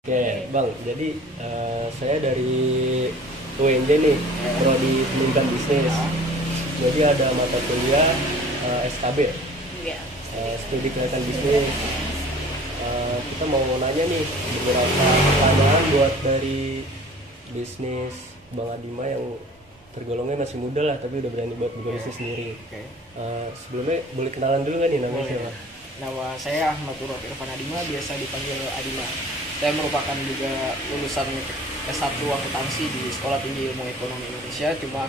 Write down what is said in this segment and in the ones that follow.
Oke, Bang. Jadi saya dari UNJ nih, prodi pendidikan bisnis. Jadi ada mata kuliah SKB, Iya. studi kelihatan bisnis. Kita mau nanya nih beberapa pertanyaan buat dari bisnis Bang Adima yang tergolongnya masih muda lah, tapi udah berani buat buka bisnis sendiri. Oke. Sebelumnya boleh kenalan dulu nggak nih namanya siapa? Nama saya Ahmad Turut Irfan Adima, biasa dipanggil Adima. Saya merupakan juga lulusan S1 akuntansi di Sekolah Tinggi Ilmu Ekonomi Indonesia. Cuma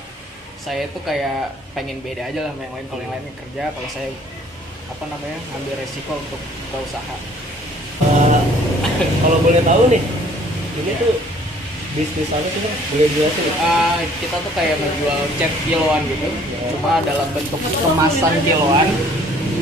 saya tuh kayak pengen beda aja lah sama yang lain. Kalau yang lain kerja, kalau saya ngambil resiko untuk buka usaha. Kalau boleh tahu nih, ini tuh bisnis apa sih Bang? Boleh jelasin? Kita tuh kayak menjual cat kiloan gitu, cuma dalam bentuk kemasan kiloan.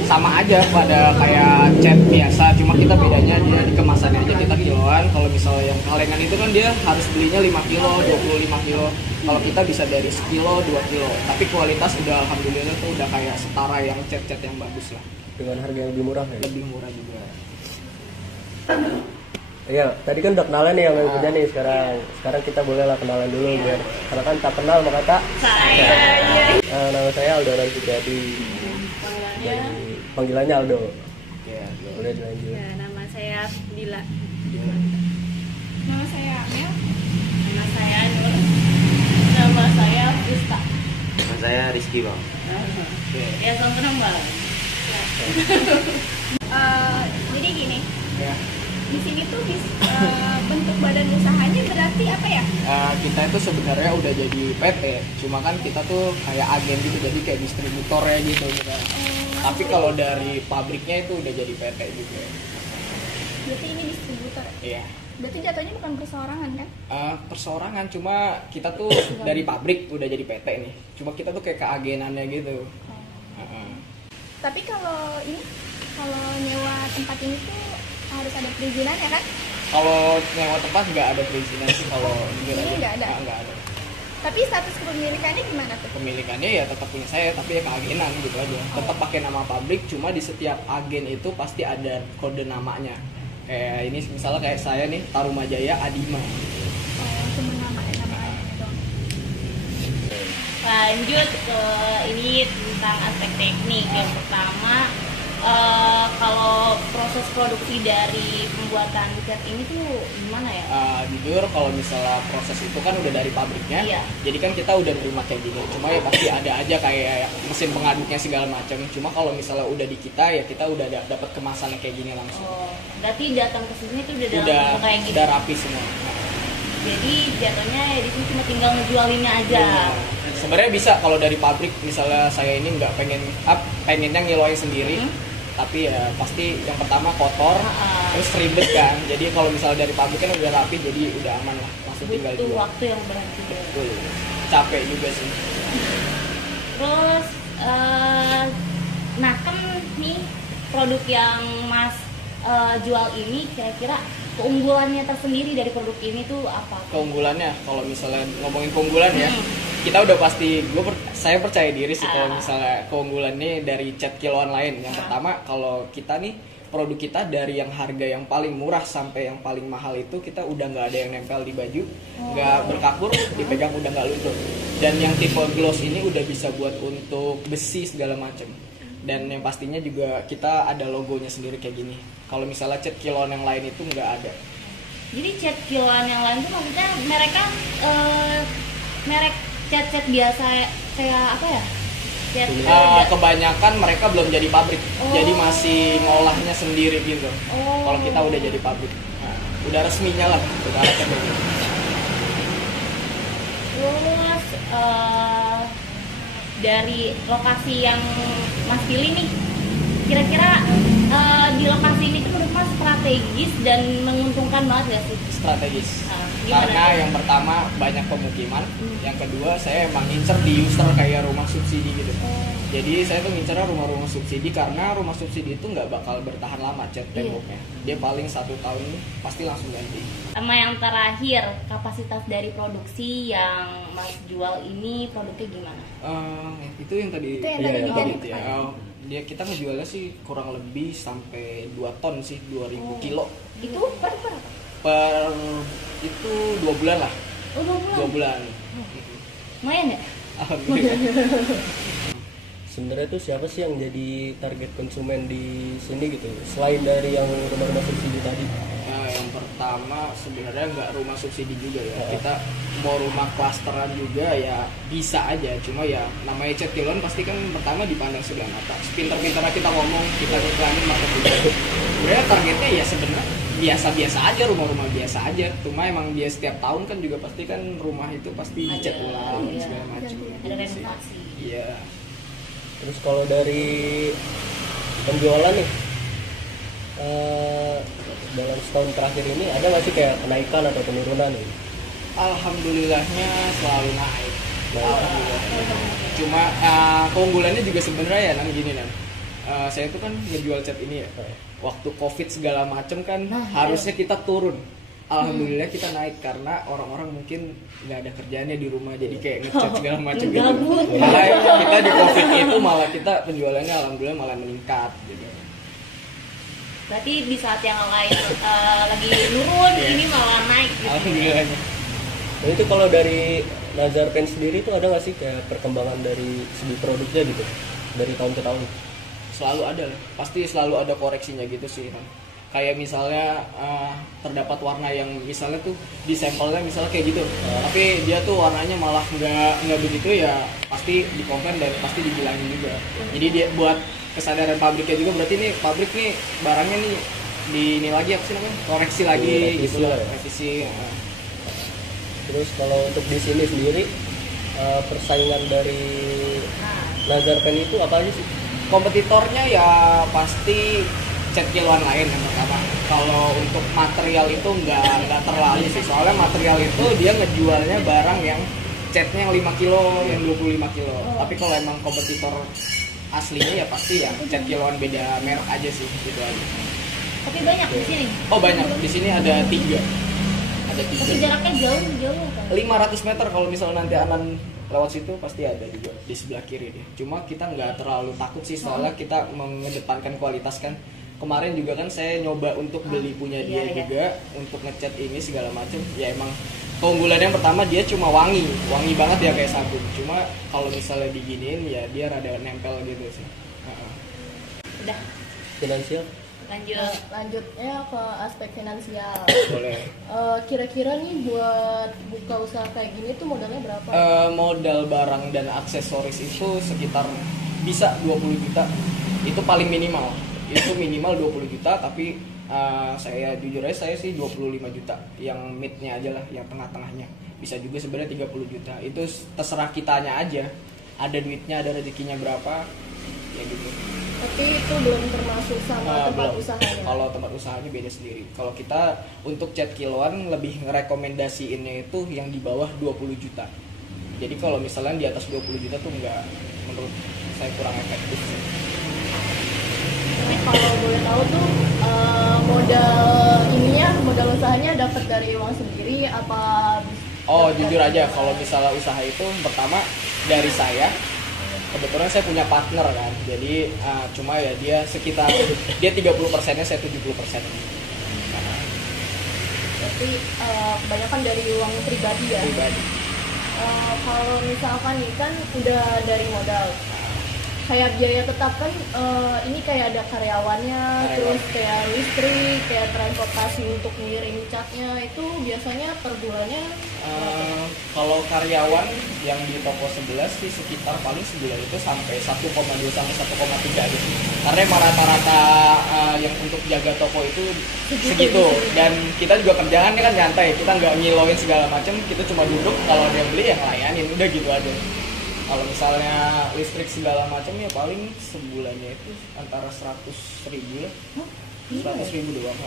Sama aja pada kayak cat biasa, cuma kita bedanya dia di kemasannya aja kita kiloan. Kalau misalnya yang kalengan itu kan dia harus belinya 5 kilo, 25 kilo. Kalau kita bisa dari sekilo, 2 kilo. Tapi kualitas udah alhamdulillah tuh udah kayak setara yang cat-cat yang bagus lah. Dengan harga yang lebih murah ya? Lebih murah juga. Iya, tadi kan udah kenalan nih sama yang punya nih sekarang. Sekarang kita boleh lah kenalan dulu biar karena kan tak kenal maka tak. Nama saya Aldo Ranti Jadi. Dari panggilannya Aldo. Ya, Boleh dilanjut. Ya, nama saya Dila. Nama saya Amel. Nama saya Nur. Nama saya Pusta. Nama saya Rizky, Bang. Ya, salam kenal Bang. Jadi gini, ya. di sini tuh bentuk badan usahanya berarti apa ya? Kita itu sebenarnya udah jadi PT, cuma kan kita tuh kayak agen gitu, jadi kayak distributornya gitu kita. Tapi kalau dari pabriknya itu udah jadi PT juga. Berarti ini distributor. Iya. Berarti jatuhnya bukan perseorangan kan? Perseorangan, cuma kita tuh dari pabrik udah jadi PT nih. Cuma kita tuh kayak keagenannya gitu. Tapi kalau nyewa tempat ini tuh harus ada perizinan ya kan? Kalau nyewa tempat nggak ada perizinan sih kalau Ini nggak ada? Nggak ada. Tapi status kepemilikannya gimana tuh? Pemilikannya ya tetap punya saya, tapi ya keagenan gitu aja. Tetap pakai nama pabrik, cuma di setiap agen itu pasti ada kode namanya. Kayak ini misalnya kayak saya nih, Tarumajaya Adima. Cuma nama aja dong. Lanjut ke ini tentang aspek teknik. Yang pertama, kalau proses produksi dari pembuatan cat ini tuh gimana ya? Jujur kalau misalnya proses itu kan udah dari pabriknya, Iya. jadi kan kita udah nerima kayak gini. Cuma ya pasti ada aja kayak mesin pengaduknya segala macam. Cuma kalau misalnya udah di kita ya kita udah dapat kemasannya kayak gini langsung. Oh, berarti datang ke sini tuh udah dalam Udah bentuk kayak gini. udah rapi semua. Jadi jatuhnya ya di sini cuma tinggal ngejualinnya aja. Sebenarnya bisa kalau dari pabrik, misalnya saya ini nggak pengennya ngiloin sendiri. Tapi ya pasti yang pertama kotor, terus ribet kan. Jadi kalau misalnya dari pabrik kan udah rapi, jadi udah aman lah, langsung tinggal Butuh jual. waktu yang berarti. Betul. Capek juga sih. Terus, nah kan nih produk yang Mas jual ini kira-kira keunggulannya tersendiri dari produk ini tuh apa? Keunggulannya, kalau misalnya ngomongin keunggulan ya, kita udah pasti, saya percaya diri sih kalau misalnya keunggulannya dari cat kiloan lain. Yang pertama, kalau kita nih produk kita dari yang harga yang paling murah sampai yang paling mahal itu kita udah nggak ada yang nempel di baju, nggak berkapur, dipegang udah nggak luntur. Dan yang tipe gloss ini udah bisa buat untuk besi segala macam. Dan yang pastinya juga kita ada logonya sendiri kayak gini. Kalau misalnya cat kiloan yang lain itu nggak ada. Jadi cat kiloan yang lain tuh maksudnya mereka merek cat-cat biasa kayak apa ya? Cat Kebanyakan mereka belum jadi pabrik, jadi masih ngolahnya sendiri gitu. Kalau kita udah jadi pabrik, udah resminya lah, udah ada kayak gitu. Terus dari lokasi yang Mas pilih nih, kira-kira di lokasi ini tuh menurut Mas strategis dan menguntungkan banget gak sih? Strategis. Gimana? Karena yang pertama banyak pemukiman, yang kedua saya emang ngincer di user kayak rumah subsidi gitu. Jadi saya tuh ngincernya rumah-rumah subsidi karena rumah subsidi itu nggak bakal bertahan lama cat temboknya. Dia paling 1 tahun pasti langsung ganti. Sama yang terakhir, kapasitas dari produksi yang Mas jual ini produknya gimana? Itu yang tadi. Itu yang tadi diganti. Gitu ya. Dia kita ngejualnya sih kurang lebih sampai 2 ton sih, 2000 kilo. Itu per berapa? Per itu 2 bulan lah. Oh, 2 bulan. 2 bulan. Lumayan ya? Alhamdulillah. Sebenarnya tuh siapa sih yang jadi target konsumen di sini gitu, selain dari yang rumah-rumah subsidi tadi? Nah, yang pertama sebenarnya nggak rumah subsidi juga ya. Kita mau rumah klasteran juga ya bisa aja. Cuma ya namanya cat kiloan pasti kan pertama dipandang sebelah mata. Pintar-pintarnya kita ngomong, kita iklanin marketing. Sebenarnya targetnya ya sebenarnya biasa-biasa aja, rumah-rumah biasa aja. Cuma emang dia setiap tahun kan juga pasti kan rumah itu pasti dicat ulang iya. segala macam. Ada renovasi. Iya. Terus kalau dari penjualan nih, dalam setahun terakhir ini ada nggak sih kayak kenaikan atau penurunan nih? Alhamdulillahnya selalu naik. Alhamdulillah. Cuma keunggulannya juga sebenarnya ya Nan gini Nan. Saya tuh kan ngejual cat ini ya. Waktu Covid segala macem kan harusnya kita turun. Alhamdulillah kita naik karena orang-orang mungkin nggak ada kerjaannya di rumah jadi kayak ngecat segala macam gitu. Gabut. Malah kita di Covid itu malah kita penjualannya alhamdulillah malah meningkat gitu. Berarti di saat yang lain lagi nurun, ini malah naik gitu. Alhamdulillahnya. Nah itu kalau dari Nazar Pen sendiri tuh ada nggak sih kayak perkembangan dari segi produknya gitu dari tahun ke tahun? Selalu ada lah, pasti selalu ada koreksinya gitu sih. Kayak misalnya terdapat warna yang misalnya tuh di sampelnya misalnya kayak gitu, tapi dia tuh warnanya malah nggak begitu ya pasti dikomplain dan pasti dibilangin juga. Jadi dia buat kesadaran pabriknya juga, berarti nih pabrik nih barangnya nih di ini lagi apa sih namanya, koreksi lagi Revisi gitu lah lah, ya. revisi. Terus kalau untuk di sini sendiri persaingan dari Nazar Pen itu apa aja sih? Kompetitornya ya pasti cat kiloan lain yang pertama. Kalau untuk material itu nggak terlalu sih, soalnya material itu dia ngejualnya barang yang catnya yang 5 kilo, yang 25 kilo. Tapi kalau emang kompetitor aslinya ya pasti ya cat kiloan beda merek aja sih gitu aja. Tapi banyak di sini. Oh banyak, di sini ada 3. Ada Tapi 3. jaraknya jauh kan? 500 meter kalau misalnya nanti Anan lewat situ pasti ada juga di sebelah kiri dia. Cuma kita nggak terlalu takut sih soalnya kita mengedepankan kualitas kan. Kemarin juga kan saya nyoba untuk beli punya dia iya. juga untuk ngecat ini segala macam. Ya emang keunggulannya yang pertama dia cuma wangi banget ya kayak sabun. Cuma kalau misalnya diginiin ya dia rada nempel gitu sih. Udah, Finansial? lanjut. Lanjutnya ke aspek finansial. Boleh. Kira-kira nih buat buka usaha kayak gini tuh modalnya berapa? Modal barang dan aksesoris itu sekitar bisa 20 juta. Itu paling minimal. Itu minimal 20 juta tapi saya jujur aja saya sih 25 juta yang midnya aja lah, yang tengah-tengahnya bisa juga sebenarnya 30 juta. Itu terserah kitanya aja, ada duitnya, ada rezekinya berapa ya gitu. Tapi itu belum termasuk sama tempat Belum. usahanya. Kalau tempat usahanya beda sendiri. Kalau kita untuk cat kiloan lebih ngerekomendasiinnya itu yang di bawah 20 juta. Jadi kalau misalnya di atas 20 juta tuh enggak, menurut saya kurang efektif. Tapi kalau boleh tahu tuh modal usahanya dapat dari uang sendiri apa? Oh jujur aja kalau misalnya usaha itu pertama dari saya. Kebetulan saya punya partner kan, jadi cuma ya dia sekitar dia 30%-nya, saya 70%. Berarti kebanyakan dari uang pribadi ya. Pribadi. Kalau misalkan nih kan udah dari modal, kayak biaya tetap kan ini kayak ada karyawannya, terus kayak listrik, kayak transportasi untuk ngirim catnya itu biasanya per bulannya. Kalau karyawan yang di toko sebelah sih sekitar paling sebulan itu sampai 1,2 sampai 1,3 aja sih. Karena emang rata-rata yang untuk jaga toko itu segitu. Dan kita juga kerjaannya kan nyantai, kita nggak ngiloin segala macam, kita cuma duduk kalau ada yang beli yang layanin, udah gitu aja. Kalau misalnya listrik segala macam ya paling sebulannya itu antara 100.000 lah. 100.000 doang.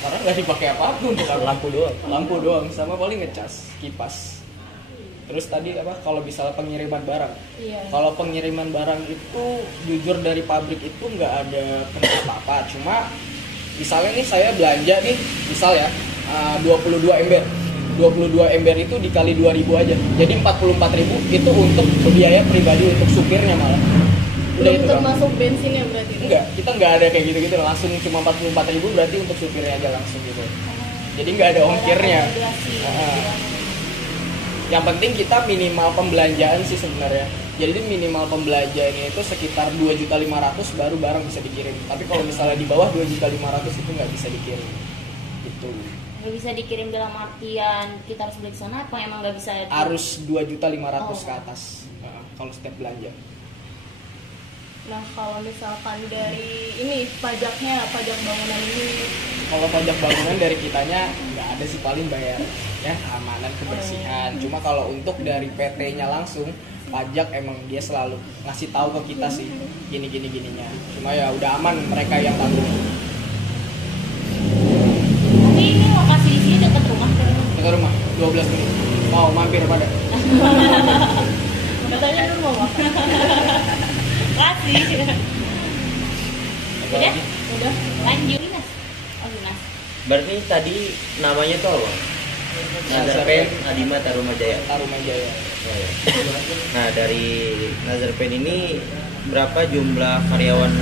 Karena nggak dipakai apapun untuk Lampu doang. Lampu doang sama paling ngecas, kipas. Terus tadi apa? Kalau misalnya pengiriman barang. Iya. Kalau pengiriman barang itu jujur dari pabrik itu nggak ada kena apa-apa. Cuma misalnya nih saya belanja nih, misal ya 22 ember. 22 ember itu dikali 2.000 aja. Jadi 44.000 itu untuk biaya pribadi untuk supirnya malah. Udah Belum itu termasuk bensinnya berarti. Enggak, kita nggak ada kayak gitu-gitu langsung cuma 44.000 berarti untuk supirnya aja langsung gitu. jadi nggak ada ongkirnya. Akomodasi, Yang penting kita minimal pembelanjaan sih sebenarnya. Jadi minimal pembelanjaannya itu sekitar 2.500.000 baru barang bisa dikirim. Tapi kalau misalnya di bawah 2.500.000 itu nggak bisa dikirim. Gitu. nggak bisa dikirim dalam artian kita harus beli ke sana apa emang nggak bisa Harus 2.500.000 Oh. ke atas. Kalau setiap belanja. Nah kalau misalkan dari ini pajaknya, pajak bangunan ini, Kalau pajak bangunan dari kitanya nggak ada sih, paling bayar ya keamanan, kebersihan. Cuma kalau untuk dari PT-nya langsung pajak emang dia selalu ngasih tahu ke kita sih gininya. Cuma ya udah aman mereka yang tanggung. tapi ini lokasi di sini dekat rumah Ke rumah 12 menit. Mau mampir pada. katanya dulu mau makan. kasih Apa udah lagi? Udah. lanjut Dinas oh Dinas Berarti tadi namanya tuh apa? Nazarpen Adima Tarumajaya. Tarumajaya. Oh, ya. Nah dari Nazarpen ini berapa jumlah karyawan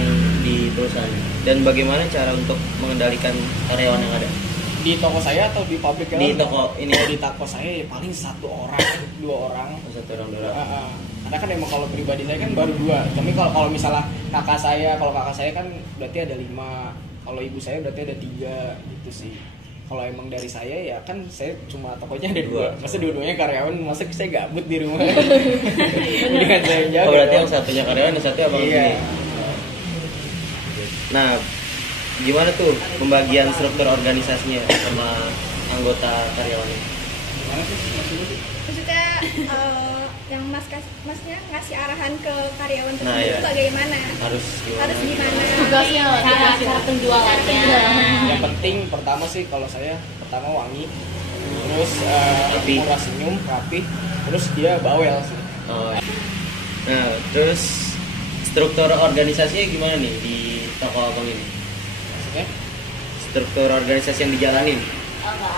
di perusahaan dan bagaimana cara untuk mengendalikan karyawan yang ada? Di toko saya atau di pabrik Di lain? toko ini Kalau di toko saya ya paling 1 orang, 2 orang. satu orang dua orang. Karena kan emang kalau pribadi saya kan baru 2. Tapi kalau misalnya kakak saya kan berarti ada 5. Kalau ibu saya berarti ada 3 gitu sih. Kalau emang dari saya ya kan saya cuma tokonya ada 2. Masa dua-duanya karyawan, masa saya gabut di rumah. Mendingan saya jaga. Oh berarti yang satunya karyawan, yang satu abang Iya. sini. Nah, gimana tuh pembagian struktur organisasinya sama anggota karyawannya? Gimana sih maksudnya sih? Maksudnya yang masnya ngasih arahan ke karyawan tersebut Nah, iya. itu bagaimana? Harus gimana? Harus gimana? Tugasnya lah. cara penjualannya Yang penting pertama sih kalau saya pertama wangi, terus Rapi. murah senyum, rapi, terus dia bawel sih. Oh. Nah, terus struktur organisasinya gimana nih di toko abang ini? Maksudnya struktur organisasi yang dijalanin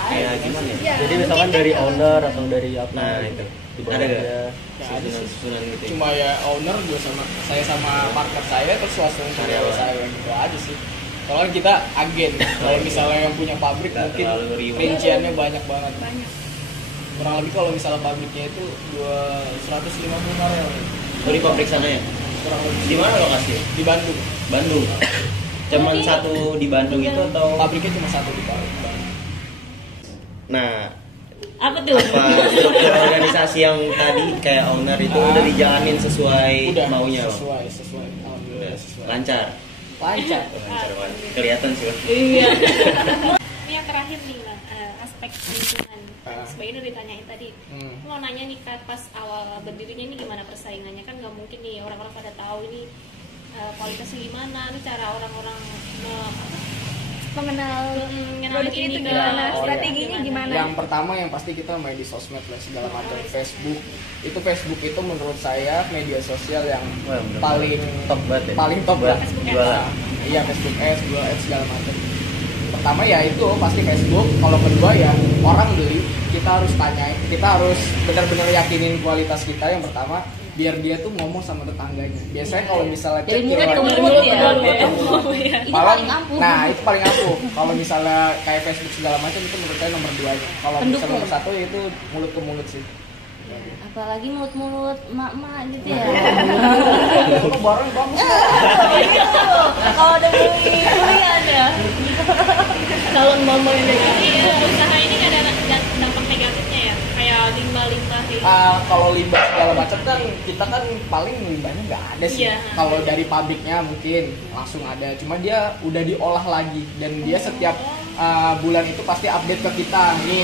kayak gimana ya? Ya, Jadi misalkan mungkin dari kan owner atau dari apa Nah, gitu. itu. Di Ada bawahnya nggak? ada sih. Susunan gitu. cuma ya owner gue saya sama partner saya terus langsung karyawan Karyawan. saya gitu aja sih. Soalnya kita agen, kalau misalnya yang punya pabrik Nggak mungkin terlalu ribet. rinciannya banyak banget. banyak. Kurang lebih kalau misalnya pabriknya itu 150 karyawan. Oh, di pabrik sana ya? Kurang lebih Di mana lokasinya? di Bandung. Bandung. Cuman satu di Bandung itu atau? Pabriknya cuma satu di Bandung. Nah, apa tuh apa struktur organisasi yang tadi kayak owner itu udah dijalanin sesuai Udah maunya Bang? sesuai. Alhamdulillah sesuai. Lancar. Lancar. Lancar banget. Kelihatan sih Bang. iya Ini yang terakhir nih Bang, aspek lingkungan. Ah. Sebaiknya udah ditanyain tadi. Mau nanya nih Kak, pas awal berdirinya ini gimana persaingannya, kan nggak mungkin nih orang-orang pada tahu ini kualitasnya gimana, ini cara orang-orang Mengenal ngenalin produk ini ini itu ke gimana, Oh, strateginya iya. gimana? Yang pertama yang pasti kita main di sosmed lah segala macam. Facebook itu menurut saya media sosial yang Wah, bener. paling Top banget ya. paling top Buat lah. jualan. Nah, iya Facebook Ads, Google Ads segala macam. Pertama ya itu pasti Facebook. Kalau kedua ya orang beli kita harus tanyain, kita harus benar-benar yakinin kualitas kita. Yang pertama biar dia tuh ngomong sama tetangganya. Biasanya kalau misalnya dari cek mulut kiloan- ke mulut ya itu Malah- paling ampuh Nah itu paling ampuh. Kalau misalnya kayak Facebook segala macam itu menurut saya nomor 2 nya. Kalau misalnya Pendukung. nomor 1 ya itu mulut ke mulut sih. apalagi mulut-mulut emak-emak gitu ya Kalau barang bagus. kalau ada beli ada Calon mama yang Jadi usaha ini nggak ada dampak negatifnya ya, kayak limbah-limbah kayak gitu. Kalau limbah segala macam kan kita kan paling limbahnya nggak ada sih. Iya. Kalau dari pabriknya mungkin langsung ada. Cuma dia udah diolah lagi dan dia setiap bulan itu pasti update ke kita. Ini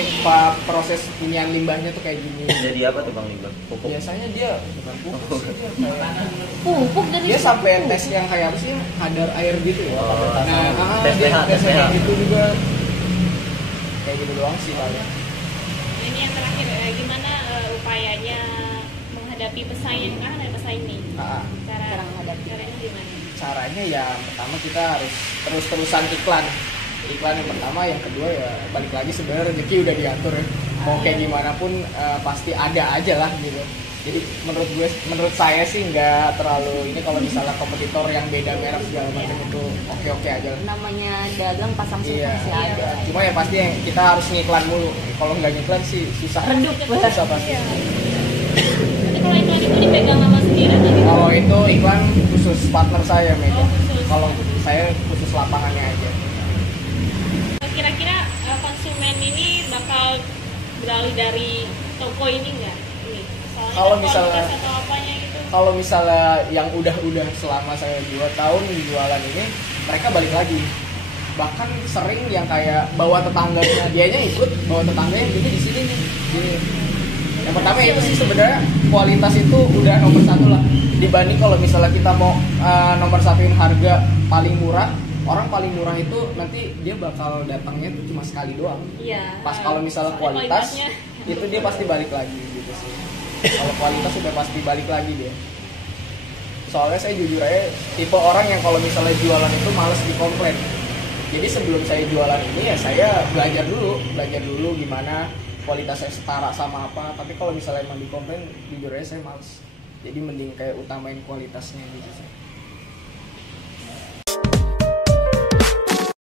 proses inian limbahnya tuh kayak gini. Jadi apa tuh Bang limbah? Pupuk. Biasanya dia bukan pupuk sih, dia kayak pupuk dari dia sampai tes yang kayak apa sih kadar air gitu ya. Oh, Tes tes pH, tes pH. gitu juga. Kayak gitu doang sih paling. Nah, ini yang terakhir, gimana upayanya menghadapi pesaing, kan ada pesaing nih. Nah, cara menghadapi. Caranya gimana? caranya ya pertama kita harus terus-terusan iklan yang pertama, yang kedua ya balik lagi sebenarnya rezeki udah diatur ya. Mau kayak gimana pun pasti ada aja lah gitu. Jadi menurut saya sih nggak terlalu ini kalau misalnya kompetitor yang beda merek segala macam itu oke aja lah. Namanya dagang pasang surut Iya, masih ada. cuma ya pasti yang kita harus ngiklan mulu. Kalau nggak ngiklan sih susah. Redup. Susah pasti. Jadi kalau iklan itu dipegang sama sendiri atau gimana? Kalau itu iklan khusus partner saya, Mega. Oh, khusus. Kalau saya khusus lapangannya aja. Kira-kira konsumen ini bakal beralih dari toko ini nggak? Ini soalnya Kalau kan misalnya- kualitas atau apanya gitu. Kalau misalnya yang udah selama saya 2 tahun jualan ini, mereka balik lagi. Bahkan sering yang kayak bawa tetangganya, dianya ikut bawa tetangganya jadi di sini nih. Gini. Yang pertama itu sih sebenarnya kualitas itu udah nomor 1 lah. Dibanding kalau misalnya kita mau nomor 1-in harga paling murah, orang paling murah itu nanti dia bakal datangnya tuh cuma sekali doang. Iya. Pas kalau misalnya soalnya kualitas kualitasnya. itu dia pasti balik lagi gitu sih. Kalau kualitas udah pasti balik lagi dia. Soalnya saya jujur aja tipe orang yang kalau misalnya jualan itu males dikomplain. Jadi sebelum saya jualan ini ya saya belajar dulu gimana kualitas saya setara sama apa. Tapi kalau misalnya emang dikomplain jujur aja saya males. Jadi mending kayak utamain kualitasnya gitu sih.